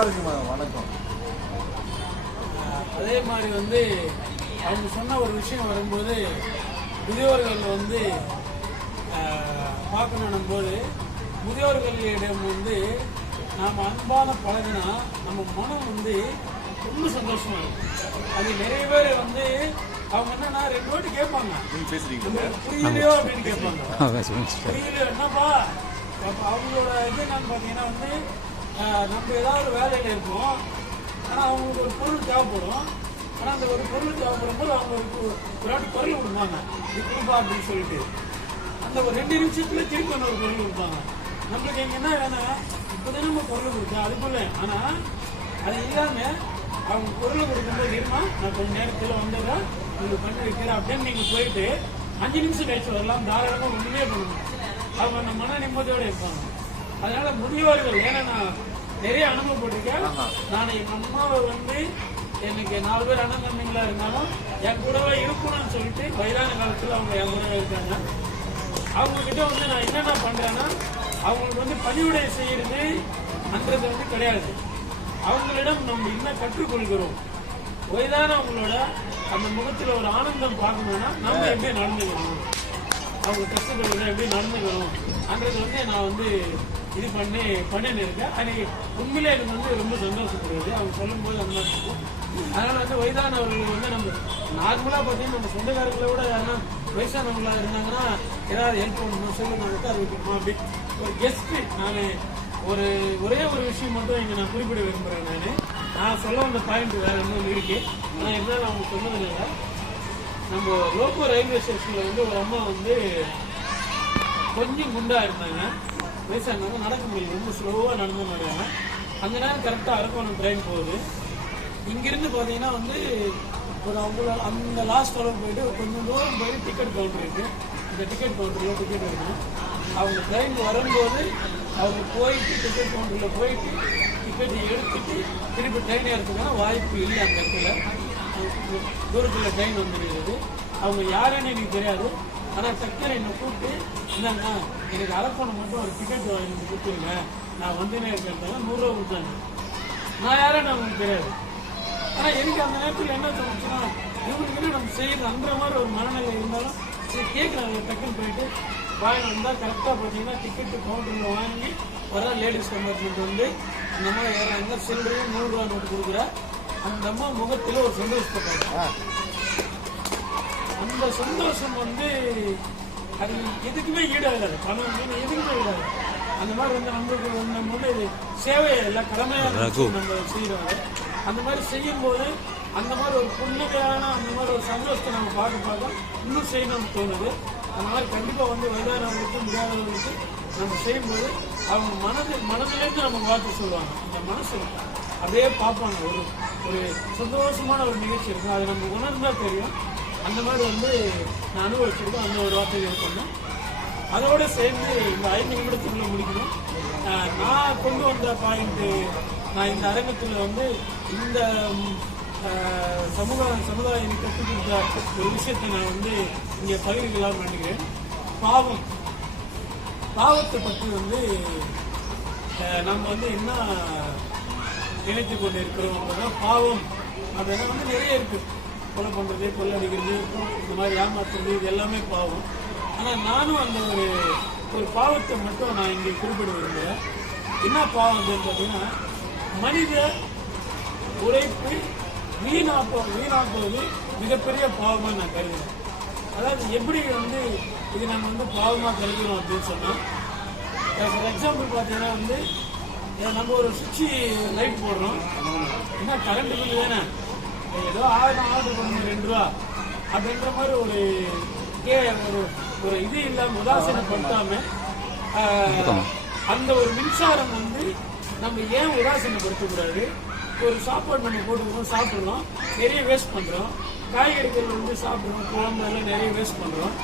எல்லாருக்குமா வணக்கம். அதே மாதிரி வந்து அவங்க சொன்ன ஒரு விஷயம் வரும்போது முதியோர்கள் வந்து பார்க்கணும் போது முதியோர்களிடம் வந்து நாம் அன்பான பழகினா நம்ம மனம் வந்து ரொம்ப சந்தோஷமா இருக்கும். அது நிறைய பேர் வந்து அவங்க என்னன்னா 2 வாட்டி கேட்பாங்க, புரியலையோ அப்படின்னு கேட்பாங்க. புரியலையோ என்னப்பா அவங்களோட இது என்னன்னு பார்த்தீங்கன்னா வந்து நம்ம ஏதாவது வேலையில் இருப்போம், ஆனால் அவங்களுக்கு ஒரு பொருள் தேவைப்படும். ஆனால் அந்த ஒரு பொருள் தேவைப்படும் போது அவங்க ஒரு வாட்டி பொருள் கொடுப்பாங்க, இது கொடுப்பா அப்படின்னு சொல்லிட்டு அந்த ஒரு 2 நிமிஷத்துல திருப்பி ஒரு பொருள் கொடுப்பாங்க. நம்மளுக்கு எங்க என்ன வேணும், இப்போதான் நம்ம பொருள் கொடுத்தோம் அதுக்குள்ள. ஆனால் அது இல்லாமல் அவங்க பொருளை கொடுக்கும்போது இருமா நான் கொஞ்சம் நேரத்தில் வந்துடுறேன் உங்களுக்கு பண்ணி வைக்கிறேன் அப்படின்னு நீங்கள் போயிட்டு 5 நிமிஷம் கழிச்சு வரலாம், தாராளமாக ஒன்றுமே பண்ணணும். அவங்க அந்த மன நிம்மதியோடு இருப்பாங்க. அதனால முதியோர்கள், ஏன்னா நான் நிறைய அனுபவப்பட்டிருக்கேன். நான் எங்கள் அம்மாவை வந்து எனக்கு 4 பேர் அண்ணன் தம்பிங்களா இருந்தாலும் என் கூடவே இருக்கணும்னு சொல்லிட்டு வயதான காலத்தில் அவங்க என் கூடவே இருக்காங்க. அவங்கக்கிட்ட வந்து நான் என்னென்ன பண்ணுறேன்னா அவங்களுக்கு வந்து பணிவுடை செய்கிறது அன்றது வந்து கிடையாது. அவங்களிடம் நம்ம என்ன கற்றுக்கொள்கிறோம், வயதானவங்களோட அந்த முகத்தில் ஒரு ஆனந்தம் பார்க்கணும்னா நம்ம எப்படி நடந்துக்கணும், அவங்க கஷ்டப்படுறத எப்படி நடந்துக்கணும் அன்றது வந்து நான் வந்து இது பண்ணின்னு இருக்கேன். அன்னைக்கு உண்மையிலே எனக்கு வந்து ரொம்ப சந்தோஷப்படுது அவங்க சொல்லும்போது அந்த மாதிரி இருக்கும். அதனால வந்து வயதானவர்கள் வந்து நம்ம நார்மலாக பார்த்தீங்கன்னா நம்ம சொந்தக்காரர்களை விட யாருன்னா வயசானவங்களா இருந்தாங்கன்னா ஏதாவது ஹெல்ப் பண்ணணும் சொல்லுங்க உட்கார வைக்கணுமா அப்படி ஒரு கெஸ்ட்டு. நான் ஒரே ஒரு விஷயம் மட்டும் இங்கே நான் குறிப்பிட விரும்புகிறேன். நான் சொல்ல வந்த பாயிண்ட் வேறு இன்னொன்று இருக்கு, ஆனால் இருந்தாலும் அவங்க சொன்னதில்லை. நம்ம லோக்கோ ரயில்வே ஸ்டேஷனில் வந்து ஒரு அம்மா வந்து கொஞ்சம் குண்டாக இருந்தாங்க, வயசானவங்க, நடக்க முடியல, ரொம்ப ஸ்லோவாக நடந்து வர்றாங்க. அந்த நேரம் கரெக்டாக அரக்கோணம் ட்ரெயின் போகுது. இங்கிருந்து பார்த்தீங்கன்னா வந்து ஒரு அவங்கள அந்த லாஸ்ட் அளவு போயிட்டு கொஞ்சம் தூரம் போய் டிக்கெட் கவுண்டர் இருக்குது. இந்த டிக்கெட் கவுண்டரில் டிக்கெட் எடுக்கணும். அவங்க ட்ரெயின் வரும்போது அவங்க போயிட்டு டிக்கெட் கவுண்டரில் போயிட்டு டிக்கெட் எடுத்துட்டு திருப்பி ட்ரெயின் ஏறதுக்கான வாய்ப்பு இல்லை. அந்த இடத்துல தூரத்தில் ட்ரெயின் வந்துருக்குது. அவங்க யாருன்னு எனக்கு தெரியாது, ஆனால் டக்குனு என்னை கூப்பிட்டு இல்லைங்க எனக்கு அரக்கோணம் மட்டும் ஒரு டிக்கெட் வாங்கி கொடுத்துருங்க நான் வந்துனே இருக்கிறதால 100 ரூபா கொடுத்தாங்க. நான் யாருன்னு அவங்களுக்கு தெரியாது. ஆனால் எனக்கு அந்த நேரத்தில் என்ன தோணுச்சுன்னா இவங்களுக்கு என்ன நம்ம செய்யறது அந்த மாதிரி ஒரு மனநிலை இருந்தாலும் சரி கேட்குறாங்க. டக்குன்னு போயிட்டு வாங்கி வந்தால் கரெக்டாக பார்த்தீங்கன்னா டிக்கெட்டு கவுண்டரில் வாங்கி வர லேடிஸ் கம்பார்ட்மெண்ட் வந்து அந்த மாதிரி ஏறாங்க. சில்லறையும் 100 ரூபா நோட்டு கொடுக்குற அந்த அம்மா முகத்தில் ஒரு சந்தோஷப்பட்டாங்க. அந்த சந்தோஷம் வந்து அது எதுக்குமே ஈடாகாது, பணம் வந்து எதுக்குமே ஈடாது. அந்த மாதிரி வந்து நம்மளுக்கு நம்ம வந்து இது சேவை இல்லை, கடமையாக நம்ம செய்கிறோம். அந்த மாதிரி செய்யும்போது அந்த மாதிரி ஒரு புண்ணியான அந்த மாதிரி ஒரு சந்தோஷத்தை நம்ம பார்க்க இன்னும் செய்யணும்னு தோணுது. அந்த மாதிரி கண்டிப்பாக வந்து வயதானவர்களுக்கு முடியாதவர்களுக்கு நம்ம செய்யும்போது அவங்க மனதிலேருந்து நம்ம வார்த்தை சொல்லுவாங்க. இந்த மனசு அப்படியே பார்ப்பாங்க. ஒரு சந்தோஷமான ஒரு நிகழ்ச்சி இருக்கும், அதை நம்ம உணர்ந்தா தெரியும். அந்த மாதிரி வந்து நான் அனுபவிச்சிருக்கோம். அந்த ஒரு வார்த்தை இருக்கணும். அதோடு சேர்ந்து இந்த 5 நிமிடத்துக்குள்ள முடிக்கணும். நான் கொண்டு வந்த பாயிண்ட்டு, நான் இந்த அரங்கத்தில் வந்து இந்த சமுதாயம் கற்றுக் கொடுத்த ஒரு விஷயத்தை நான் வந்து இங்கே பகிர்ந்துக்கலாம்னு நினைக்கிறேன். பாவத்தை பற்றி வந்து நம்ம வந்து என்ன நினைத்து கொண்டு இருக்கிறோம் அப்படின்னா, பாவம் அப்படின்னா வந்து நிறைய இருக்குது. கொலை பண்ணுறது, கொள்ளடிக்கிறது, இந்த மாதிரி ஏமாத்துறது, இது எல்லாமே பாவம். ஆனால் நானும் அந்த ஒரு பாவத்தை மட்டும் நான் இங்கே குறிப்பிட விரும்புகிறேன். என்ன பாவம் அப்படின்னு பார்த்தீங்கன்னா, மனித உழைப்பு வீணாக்குவது மிகப்பெரிய பாவமாக நான் கருதுகிறேன். அதாவது எப்படி வந்து இது நம்ம வந்து பாவமாக கருதுகிறோம் அப்படின்னு சொன்னால், ஃபார் எக்ஸாம்பிள் பார்த்தீங்கன்னா வந்து நம்ம ஒரு சுவிட்சு லைட் போடுறோம், என்ன கரண்ட் பில் தானே, ஏதோ 1000 ஆர்டர் பண்ணணும் 2 ரூபா அப்படின்ற மாதிரி ஒரு இது இல்லாமல் உதாசீனப்படுத்தாம அந்த ஒரு மின்சாரம் வந்து நம்ம ஏன் உதாசீனப்படுத்தக்கூடாது. ஒரு சாப்பாடு நம்ம போட்டுக்கிறோம், சாப்பிட்றோம், நிறைய வேஸ்ட் பண்ணுறோம். காய்கறிகள் வந்து சாப்பிட்றோம், குழம்பு எல்லாம் நிறைய வேஸ்ட் பண்ணுறோம்.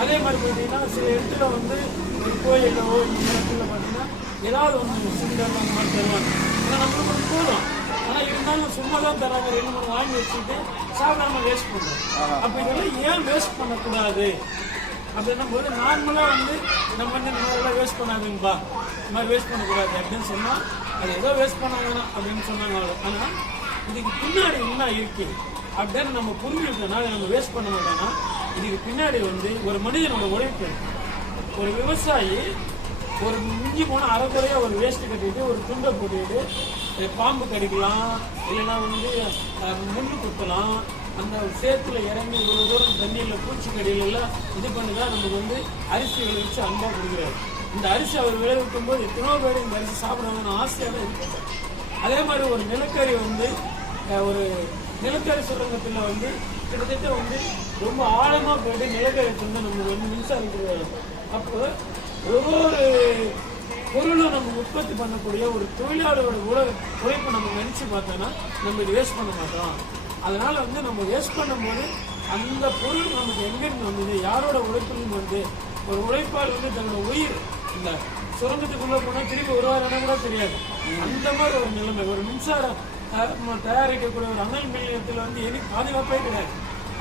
அதே மாதிரி பார்த்தீங்கன்னா சில இடத்துல வந்து ஒரு கோயிலோ இந்த இடத்துல பார்த்தீங்கன்னா ஏதாவது ஒன்று சிலிண்டர் அந்த மாதிரி தருவாங்க. ஆனால் நம்மளுக்கு வந்து போதும், ஆனால் இருந்தாலும் சும்மா தான் தராங்க, 2-3 வாங்கி வச்சுட்டு சாப்பிடாம வேஸ்ட் பண்ணுறோம். அப்போ இதெல்லாம் ஏன் வேஸ்ட் பண்ணக்கூடாது அப்படின்னும் போது நார்மலாக வந்து நம்ம வந்து இந்த மாதிரிலாம் வேஸ்ட் பண்ணாதுங்கப்பா, இந்த மாதிரி வேஸ்ட் பண்ணக்கூடாது அப்படின்னு சொன்னால் அது ஏதோ வேஸ்ட் பண்ணாங்கன்னா அப்படின்னு சொன்னாங்க. ஆனால் இதுக்கு பின்னாடி என்ன இருக்கு அப்படின்னு நம்ம புரிஞ்சுக்கிட்டோம்னா நம்ம வேஸ்ட் பண்ண மாட்டோம்னா இதுக்கு பின்னாடி வந்து ஒரு மனிதனோட உழைப்பு. ஒரு விவசாயி ஒரு மிஞ்சி போனால் அரைக்குறையாக ஒரு வேஸ்ட்டு கட்டிட்டு ஒரு துண்டை போட்டுக்கிட்டு பாம்பு கடிக்கலாம், இல்லைன்னா வந்து முள்ளு குத்தலாம், அந்த சேத்துல இறங்கி இவ்வளோ தூரம் தண்ணியில் பூச்சிக்கடியிலெல்லாம் இது பண்ணிதான் நமக்கு வந்து அரிசி விளைவிச்சு அன்பாக கொடுக்குறாரு. இந்த அரிசி அவர் விளைவிக்கும் போது எத்தனோ பேர் இந்த அரிசி சாப்பிடுவாங்கன்னு ஆசையாக தான் இருக்காங்க. அதே மாதிரி ஒரு நிலக்கரி வந்து ஒரு நிலக்கரி சுரங்கத்தில் வந்து கிட்டத்தட்ட வந்து ரொம்ப ஆழமாக போயிட்டு நிலக்கரி வந்து நமக்கு வந்து மின்சாரம். அப்போ ஒவ்வொரு பொருளும் நம்ம உற்பத்தி பண்ணக்கூடிய ஒரு தொழிலாளரோட உழைப்பை நம்ம நினைச்சு பார்த்தோம்னா நம்ம இது வேஸ்ட் பண்ண மாட்டோம். அதனால வந்து நம்ம வேஸ்ட் பண்ணும்போது அந்த பொருள் நமக்கு எங்கிருந்து வந்தது, யாரோட உழைப்பிலும் வந்து ஒரு உழைப்பால் வந்து தன்னோட உயிர் இந்த சுரங்கத்துக்குள்ள போனா திருப்பி வருவாருன்னா கூட தெரியாது. அந்த மாதிரி ஒரு நிலைமை. ஒரு மின்சாரம் தயாரிக்கக்கூடிய ஒரு அனல் நிலையத்தில் வந்து எது பாதுகாப்பே கிடையாது.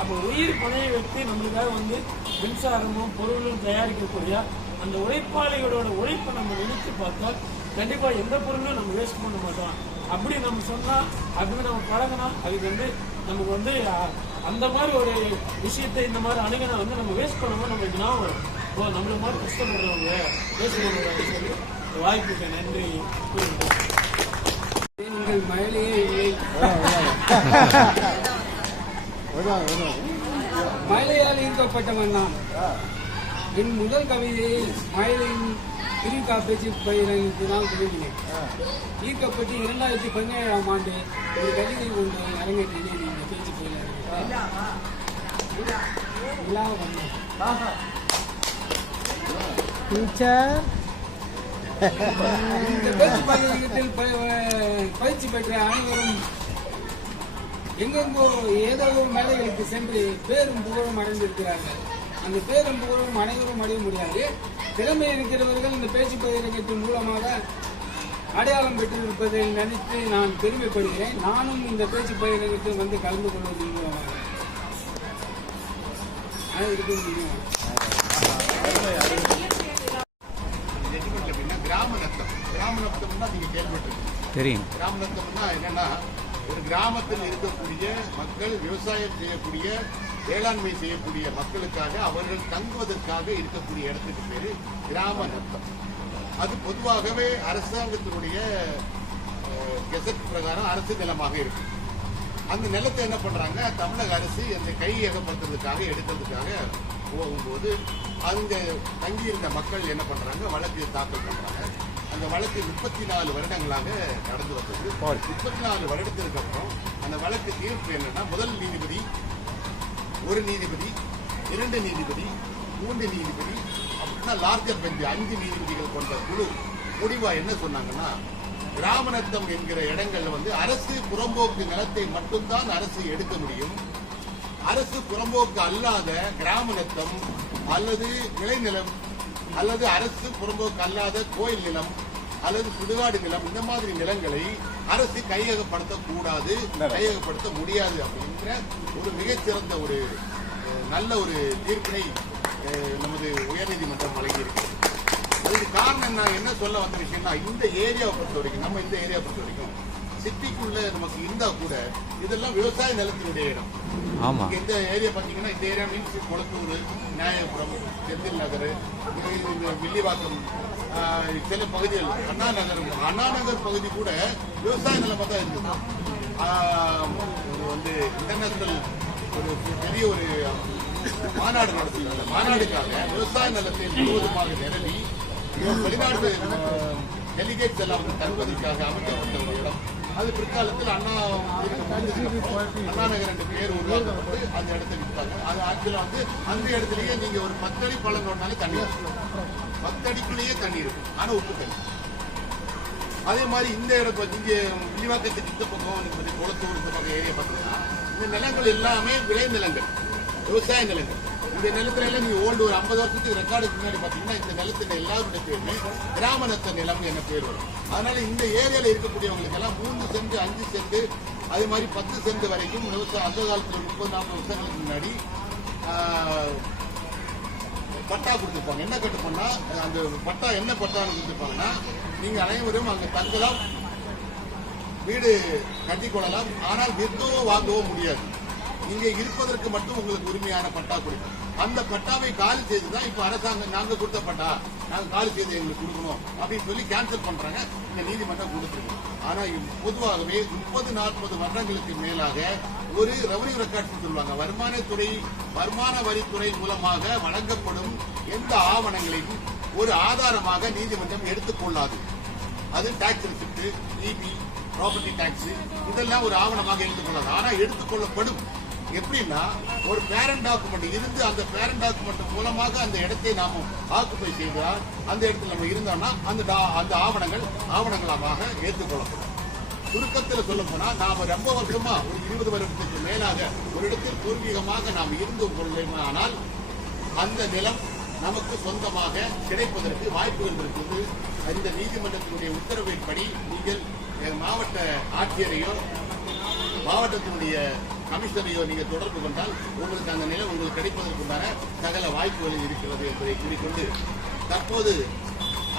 அப்போ உயிர் பணையை வைத்து நம்மளுக்காக வந்து மின்சாரமும் பொருளும் தயாரிக்கக்கூடிய அந்த உழைப்பாளிகளோட உழைப்பை நம்ம நினைச்சு பார்த்தா கண்டிப்பா எந்த பொருளும் நம்ம வேஸ்ட் பண்ண மாட்டோம். அப்படி நம்ம சொன்னா, அப்படி நம்ம பழகினா அதுக்கு வந்து நமக்கு வந்து அந்த மாதிரி ஒரு விஷயத்தை இந்த மாதிரி அணுகினா வந்து நம்ம வேஸ்ட் பண்ணாம நம்ம ஞாபகம் வரும். நம்மள மாதிரி கஷ்டப்படுறவங்க வேஸ்ட் பண்ணுறாங்க சொல்லி வாய்ப்புக்கு நன்றி. நீங்கள் மழையே இல்லை, மழையால் ஈர்க்கப்பட்டவன் நான். என் முதல் கவிதையை மழையின் திருக்கா பேச்சு பயிரினால் தொடங்கினேன். ஈர்க்கப்பட்டு 2017ஆம் ஆண்டு ஒரு கவிதை ஒன்று அரங்கேற்றினேன். இந்த பேச்சு பயிரில் இந்த பேச்சு பயிரத்தில் பயிற்சி பெற்ற அனைவரும் எங்கெங்கோ ஏதோ ஒரு மேலைகளுக்கு சென்று பேரும் புகழும் அடைந்திருக்கிறார்கள். அந்த பேரும் புகழும் அனைவரும் அடைய முடியாது. திறமை இருக்கிறவர்கள் இந்த பேச்சு பயிரகத்தின் மூலமாக அடையாளம் பெற்றிருப்பதை நினைத்து நான் பெருமைப்படுகிறேன். நானும் இந்த பேச்சு பயிரகத்தில் வந்து கலந்து கொள்வதன் மூலமாக கிராமநத்தம்னா நீங்க கேள்விப்பட்டிருக்கீங்க. கிராமநத்தம்னா என்னன்னா, ஒரு கிராமத்தில் இருக்கக்கூடிய மக்கள் விவசாயம் செய்யக்கூடிய வேளாண்மை செய்யக்கூடிய மக்களுக்காக அவர்கள் தங்குவதற்காக இருக்கக்கூடிய இடத்துக்கு பேரு கிராம நத்தம். அது பொதுவாகவே அரசாங்கத்தினுடைய கெசட் பிரகாரம் அரசு நிலமாக இருக்கு. அந்த நிலத்தை என்ன பண்றாங்க, தமிழக அரசு அந்த கையகப்படுத்துறதுக்காக எடுக்கிறதுக்காக போகும்போது அங்க தங்கியிருந்த மக்கள் என்ன பண்றாங்க, வழக்கு தாக்கல் பண்றாங்க. அந்த வழக்கு 34 வருடங்களாக நடந்து வந்தது. 34 வருடத்திற்கு அப்புறம் அந்த வழக்கு தீர்ப்பு என்னன்னா, முதல் நீதிபதி, ஒரு நீதிபதி, 2 நீதிபதி, 3 நீதிபதி, அப்படின்னா லார்ஜர் பெஞ்ச் 5 நீதிபதிகள் கொண்ட குழு முடிவா என்ன சொன்னாங்கன்னா, கிராமநத்தம் என்கிற இடங்கள்ல வந்து அரசு புறம்போக்கு நிலத்தை மட்டும்தான் அரசு எடுக்க முடியும். அரசு புறம்போக்கு அல்லாத கிராமநத்தம் அல்லது விளைநிலம் அல்லது அரசு புறம்போக்கு அல்லாத கோயில் நிலம் அல்லது சுடுகாடு நிலம், இந்த மாதிரி நிலங்களை அரசு கையகப்படுத்தக்கூடாது, கையகப்படுத்த முடியாது அப்படிங்கிற ஒரு மிகச்சிறந்த ஒரு நல்ல ஒரு தீர்ப்பினை நமது உயர்நீதிமன்றம் வழங்கியிருக்கிறது. அதுக்கு காரணம் நான் என்ன சொல்ல வந்த விஷயம்னா, இந்த ஏரியாவை பொறுத்த வரைக்கும், நம்ம இந்த ஏரியாவை பொறுத்த வரைக்கும் சிட்டிக்குள்ள நமக்கு இருந்தா கூட இதெல்லாம் விவசாய நிலத்தினுடைய இடம். இந்த ஏரியா பாத்தீங்கன்னா, இந்த ஏரியா மீன்ஸ் கொளத்தூர், நியாயபுரம், செந்தில் நகர், வில்லிவாக்கம், சில பகுதிகள், அண்ணா நகர் பகுதி கூட விவசாய நிலமா தான் இருந்தது. வந்து இன்டர்நேஷனல் ஒரு பெரிய ஒரு மாநாடு நடத்தினாங்க. மாநாடுக்காக விவசாய நிலத்தை முழுவதுமாக நிரவி வெளிநாட்டு டெலிகேட்ஸ் எல்லாம் தங்குவதற்காக அமைக்கப்பட்ட ஒரு இடம். அது பிற்காலத்தில் அண்ணா நகர் என்ற பெயர் உருவாக்கப்பட்டு அந்த இடத்தை விற்பாங்க. அது ஆக்சுவலா வந்து அந்த இடத்துலயே நீங்க ஒரு 10 அடி பழம் நோட்டினாலே தண்ணி இருக்கும். 10 அடிக்குள்ளேயே தண்ணி இருக்கும், ஆனா உப்பு தண்ணி. அதே மாதிரி இந்த இடம் இங்க விரிவாக்கத்துக்கு இந்த பக்கம் குளத்தூர் இந்த பக்கம் ஏரியா பார்த்தீங்கன்னா, இந்த நிலங்கள் எல்லாமே விளை நிலங்கள், விவசாய நிலங்கள். இந்த நிலத்துல எல்லாம் நீங்க ஓல்டு ஒரு 50 வருஷத்துக்கு ரெக்கார்டுக்கு முன்னாடி பாத்தீங்கன்னா, இந்த நிலத்துல எல்லாருடைய பேருமே கிராமநத்த நிலம் என்ன பேர் வரும். அதனால இந்த ஏரியால இருக்கக்கூடியவங்களுக்கு எல்லாம் 3 சென்ட் 5 சென்ட் அதே மாதிரி 10 சென்ட் வரைக்கும் விவசாயம் அந்த காலத்துல 30-40 வருஷங்களுக்கு முன்னாடி பட்டா கொடுத்துருப்பாங்க. என்ன கட்டு பண்ணா அந்த பட்டா என்ன பட்டான்னு கொடுத்துருப்பாங்கன்னா, நீங்க அனைவரும் அங்க தங்கலாம், வீடு கட்டிக்கொள்ளலாம். ஆனால் விற்கவோ வாங்கவோ முடியாது. இங்க இருப்பதற்கு மட்டும் உங்களுக்கு உரிமையான பட்டா கொடுக்கும். அந்த பட்டாவை காலி செய்துதான் இப்ப அரசாங்கம் நாங்க கொடுத்த பட்டா நாங்க காலி செய்து எங்களுக்கு கொடுக்கணும் அப்படின்னு சொல்லி கேன்சல் பண்றாங்க. இந்த நீதிமன்றம் கொடுத்துருக்கு. ஆனா பொதுவாகவே 30-40 வருடங்களுக்கு மேலாக ஒரு ரெவன்யூ ரெக்கார்ட்ஸ் சொல்லுவாங்க, வருமான வரித்துறை மூலமாக வழங்கப்படும் எந்த ஆவணங்களையும் ஒரு ஆதாரமாக நீதிமன்றம் எடுத்துக்கொள்ளாது. அது tax receipt, EB, property tax இதெல்லாம் ஒரு ஆவணமாக எடுத்துக்கொள்ளாது. ஆனா எடுத்துக்கொள்ளப்படும். எப்படின்னா ஒரு பேரண்ட் டாக்குமெண்ட் இருந்து அந்த பேரண்ட் டாக்குமெண்ட் மூலமாக அந்த இடத்தை நாம ஆக்குப்பை செய்தால் அந்த இடத்துல நம்ம இருந்தோம்னா அந்த ஆவணங்களாக ஏற்றுக்கொள்ளப்படும். சுருக்கத்தில் சொல்ல போனா நாம ரொம்ப வருஷமா ஒரு 20 வருடத்துக்கு மேலாக ஒரு இடத்தில் பூர்வீகமாக நாம் இருந்து கொள்ளைமானால் அந்த நிலம் நமக்கு சொந்தமாக கிடைப்பதற்கு வாய்ப்புகள் இருக்குது. இந்த நீதிமன்றத்தினுடைய உத்தரவின்படி நீங்கள் மாவட்ட ஆட்சியரையோ மாவட்டத்தினுடைய கமிஷனரையோ நீங்க தொடர்பு கொண்டால் உங்களுக்கு அந்த நிலம் உங்களுக்கு கிடைப்பதற்குண்டான சகல வாய்ப்புகள் இருக்கிறது என்பதை கூறிக்கொண்டு தற்போது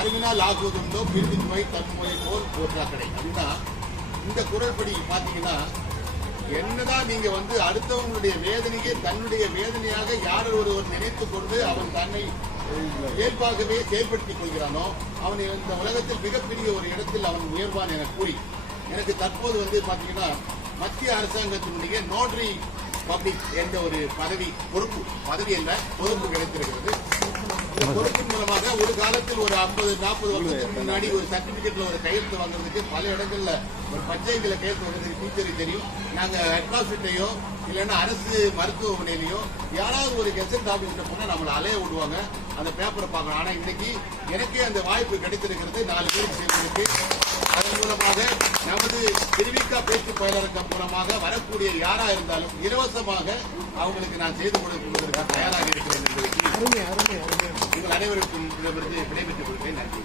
அறிவினால் ஆகுவதுண்டோ பிரிந்து நோய் தற்போதை போல் போற்றாக்கடை அப்படின்னா இந்த குரல்படி பாத்தீங்கன்னா என்னதான் நீங்க அடுத்தவங்களுடைய வேதனையை தன்னுடைய வேதனையாக யார் ஒருவர் நினைத்துக் கொண்டு அவன் தன்னை இயல்பாகவே செயல்படுத்திக் கொள்கிறானோ அவன் இந்த உலகத்தில் மிகப்பெரிய ஒரு இடத்தில் அவன் உயர்வான் என கூறி எனக்கு தற்போது பாத்தீங்கன்னா மத்திய அரசாங்கத்தினுடைய நோட்டரி பப்ளிக் என்ற ஒரு பதவி என்ற பொறுப்பு கிடைத்திருக்கிறது. இந்த பொறுப்பின் மூலமாக ஒரு காலத்தில் ஒரு 50-40 வருஷத்துக்கு முன்னாடி ஒரு சர்டிபிகேட்ல ஒரு கையெழுத்து வாங்குறதுக்கு பல இடங்கள்ல ஒரு பஞ்சாயத்துல கையெழுத்து வாங்குறதுக்கு டீச்சருக்கு தெரியும். நாங்க ஹெட் ஆஃபீஸ்லயோ இல்லைன்னா அரசு மருத்துவமனையிலயோ யாராவது ஒரு கெசட் ஆபீஸ்ல போனா நம்மளை அலைய விடுவாங்க, அந்த பேப்பரை பார்க்கணும். ஆனா இன்னைக்கு எனக்கே அந்த வாய்ப்பு கிடைத்திருக்கிறது 4 பேருக்கு சேர்ந்திருக்கு. அதன் மூலமாக நமது திருவிக்கா பேச்சு பயிலரங்கம் மூலமாக வரக்கூடிய யாரா இருந்தாலும் இலவசமாக அவங்களுக்கு நான் செய்து கொடுப்பதற்கு தயாராக இருக்கிறேன் என்பதை உங்கள் அனைவருக்கும் விடைபெற்றுக் கொள்கிறேன். நன்றி.